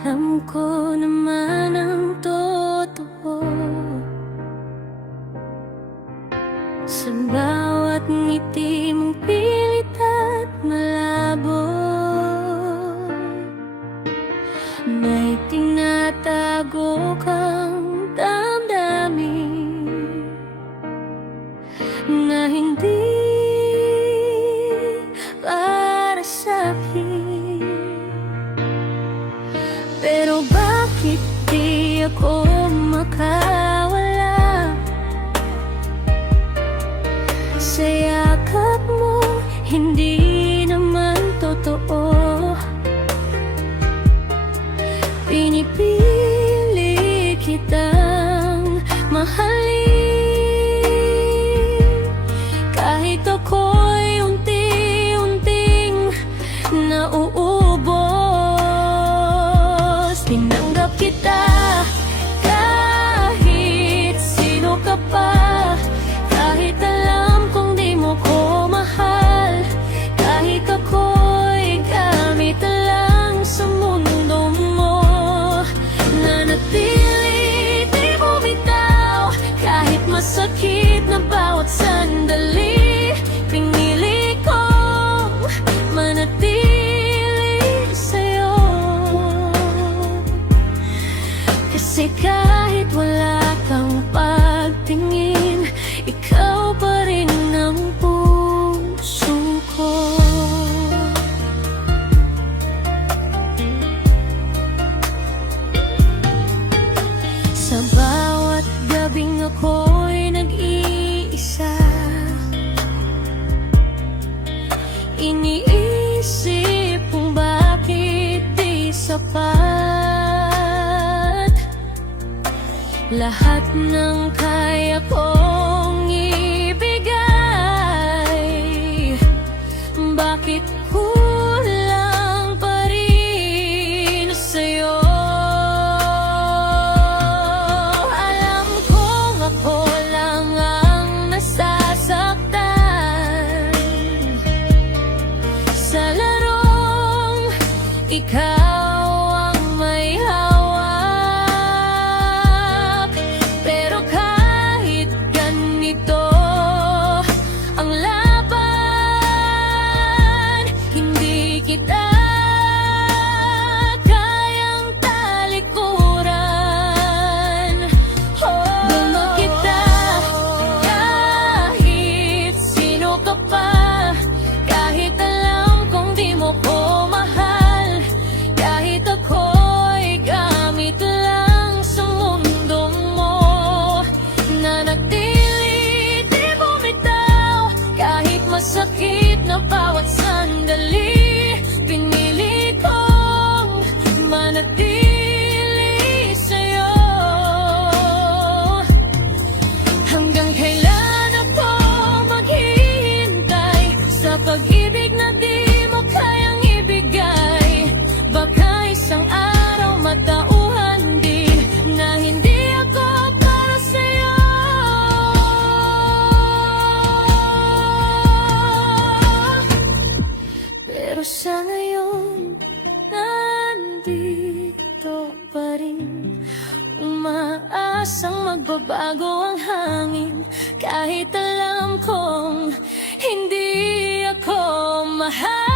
Alam ko naman ang totoo sa bawat ngiti mong pilit at malabo. May tinatago kang damdamin na hindi para sa'kin. Pero bakit di ako makawala sa yakap mo? Hindi naman totoo. Pinipili kitang mahalin kahit ako'y unti-unting nauubos. Tinanggap kita kahit sino ka pa, kahit alam kong di mo ko mahal, kahit ako'y gamit lang sa mundo mo. Nanatili, di bumitaw, kahit masakit na bawat sandali. Pinili kong manatili sa'yo, kasi kahit wala kang pagtingin, ikaw pa rin ang puso ko. Sa bawat gabing ako'y nag-iisa, iniisip kung bakit di sapat lahat ng kaya kong ibigay. Bakit kulang pa rin sa'yo? Alam kong ako lang ang nasasaktan sa larong ikaw ang may hawak. Pero kahit ganito ang laban, hindi kita kayang talikuran. Gusto kita kahit sino ka pa, kahit alam kong di mo ko mahal, kahit ako'y gamit lang sa mundo mo. Nanatili, di bumitaw, kahit masakit na bawat sandali. Pinili kong manatili sa'yo. Hanggang kailan ako maghihintay sa pag-ibig na di mo kayang ibigay? Baka isang araw matauhan din na hindi ako para sa'yo. Pero sa ngayon, nandito pa rin, umaasang magbabago ang hangin, kahit alam kong hindi ako mahal.